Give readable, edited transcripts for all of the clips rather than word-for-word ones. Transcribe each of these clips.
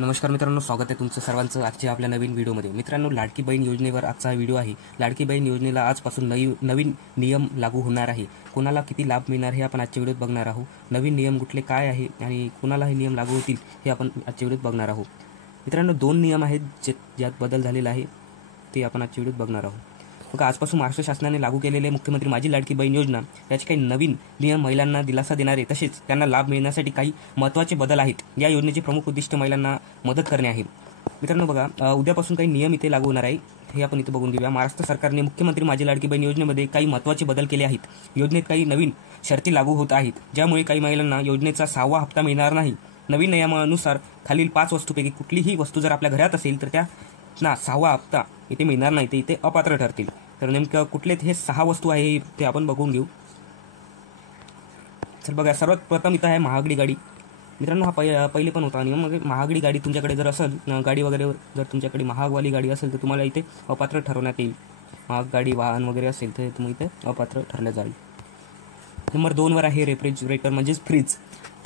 नमस्कार मित्रांनो, स्वागत आहे तुमचं सर्वांचं आजच्या आपल्या नवीन व्हिडिओमध्ये। मित्रांनो, लाडकी बहीण योजनेवर आजचा व्हिडिओ आहे। लाडकी बहीण योजनेला आजपासून नवीन नियम लागू होणार आहे। कोणाला किती लाभ मिळणार हे आपण आजच्या व्हिडिओत बघणार आहोत। नवीन नियम कुठले काय आहे आणि कोणाला हे नियम लागू होतील हे आपण आजच्या व्हिडिओत बघणार आहोत। मित्रांनो, 2 नियम आहेत ज्यात बदल झालेला आहे, ते आपण आजच्या व्हिडिओत बघणार आहोत। बघा, आजपासून महाराष्ट्र शासनाने लागू केलेले मुख्यमंत्री माझी लाडकी बहीण योजना याचे काही नवीन नियम महिलांना दिलासा देणारे तसेच त्यांना लाभ मिळण्यासाठी काही महत्त्वाचे बदल आहेत। या योजनेचे प्रमुख उद्दिष्ट महिलांना मदत करणे आहे। मित्रांनो बघा, उद्यापासून काही नियम इथे लागू होणार आहे, हे आपण इथे बघून घेऊया। महाराष्ट्र सरकारने मुख्यमंत्री माझी लाडकी बहीण योजनेमध्ये काही महत्त्वाचे बदल केले आहेत। योजनेत काही नवीन शर्ती लागू होत आहेत, ज्यामुळे काही महिलांना योजनेचा 6वा हप्ता मिळणार नाही। नवीन नियमानुसार खालील 5 वस्तूपैकी कुठलीही वस्तू जर आपल्या घरात असेल तर त्या 6वा हप्ता इथे मिळणार नाही, ते इथे अपात्र ठरतील। तर नेमकं कुठले हे 6 वस्तू आहे ते आपण बघून घेऊ। तर बघा, सर्वात प्रथम इथं आहे महागडी गाडी। मित्रांनो, हा पहिले पण होता नियम, म्हणजे महागडी गाडी तुमच्याकडे जर असेल, गाडी वगैरे जर तुमच्याकडे महागवाली गाडी असेल तर तुम्हाला इथे अपात्र ठरवण्यात येईल। महाग गाडी वाहन वगैरे असेल तर तुम्ही इथे अपात्र ठरले जाईल। नंबर 2 वर आहे रेफ्रिजरेटर म्हणजेच फ्रीज।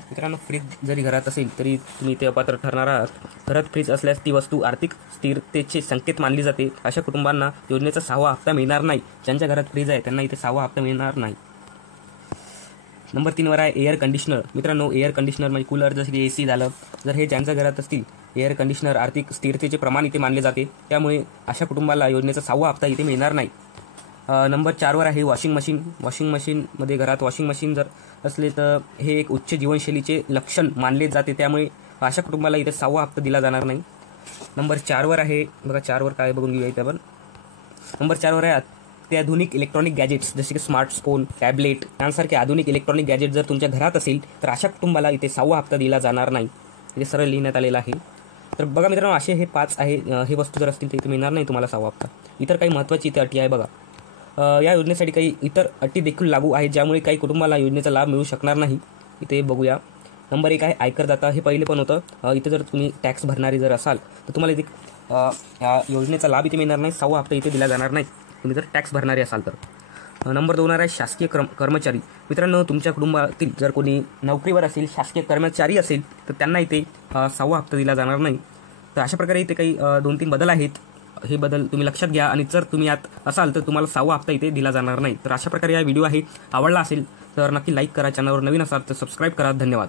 मित्रांनो, फ्रीज जरी घरात असेल तरी तुम्ही इथे अपात्र ठरणार आहात। घरात फ्रीज असल्यास ती वस्तू आर्थिक स्थिरतेचे संकेत मानली जाते। अशा कुटुंबांना योजनेचा 6वा हप्ता मिळणार नाही। ज्यांच्या घरात फ्रीज आहे त्यांना इथे 6वा हप्ता मिळणार नाही। नंबर 3 वर आहे एअर कंडिशनर। मित्रांनो, एअर कंडिशनर म्हणजे कूलर जसे की AC झालं, जर हे ज्यांच्या घरात असतील, एअर कंडिशनर आर्थिक स्थिरतेचे प्रमाण इथे मानले जाते, त्यामुळे अशा कुटुंबाला योजनेचा 6वा हप्ता इथे मिळणार नाही। नंबर 4 वर आहे वॉशिंग मशीन। वॉशिंग मशीनमध्ये घरात वॉशिंग मशीन जर असले तर हे एक उच्च जीवनशैलीचे लक्षण मानले जाते, त्यामुळे अशा कुटुंबाला इथे 6वा हप्ता दिला जाणार नाही। नंबर 4 वर आहे, बघा 4 वर काय बघून घेऊया इथे आपण। नंबर 4 वर आहे अत्याधुनिक इलेक्ट्रॉनिक गॅजेट्स, जसे की स्मार्टफोन, टॅबलेट यांसारखे आधुनिक इलेक्ट्रॉनिक गॅजेट जर तुमच्या घरात असेल तर अशा कुटुंबाला इथे 6वा हप्ता दिला जाणार नाही, इथे सरळ लिहिण्यात आलेलं आहे। तर बघा मित्रांनो, असे हे 5 आहे, हे वस्तू जर असतील तर इथे मिळणार नाही तुम्हाला 6वा हप्ता। इतर काही महत्त्वाची इथे अटी आहे बघा। या योजनेसाठी काही इतर अटी देखील लागू आहेत, ज्यामुळे काही कुटुंबाला योजनेचा लाभ मिळू शकणार नाही, इथे बघूया। नंबर 1 आहे आयकरदाता। हे पहिले पण होतं, इथे जर तुम्ही टॅक्स भरणारे जर असाल तर तुम्हाला इथे या योजनेचा लाभ इथे मिळणार नाही, 6वा हप्ता इथे दिला जाणार नाही, तुम्ही जर टॅक्स भरणारे असाल तर। नंबर 2 आहे शासकीय कर्मचारी। मित्रांनो, तुमच्या कुटुंबातील जर कोणी नोकरीवर असेल, शासकीय कर्मचारी असेल तर त्यांना इथे 6वा हप्ता दिला जाणार नाही। तर अशा प्रकारे इथे काही 2-3 बदल आहेत, हे बदल तुम्ही लक्षात घ्या आणि जर तुम्ही यात असाल तर तुम्हाला 6वा हप्ता इथे दिला जाणार नाही। तर अशा प्रकारे हा व्हिडिओ आहे, आवडला असेल तर नक्की लाईक करा, चॅनलवर नवीन असाल तर सबस्क्राईब करा। धन्यवाद।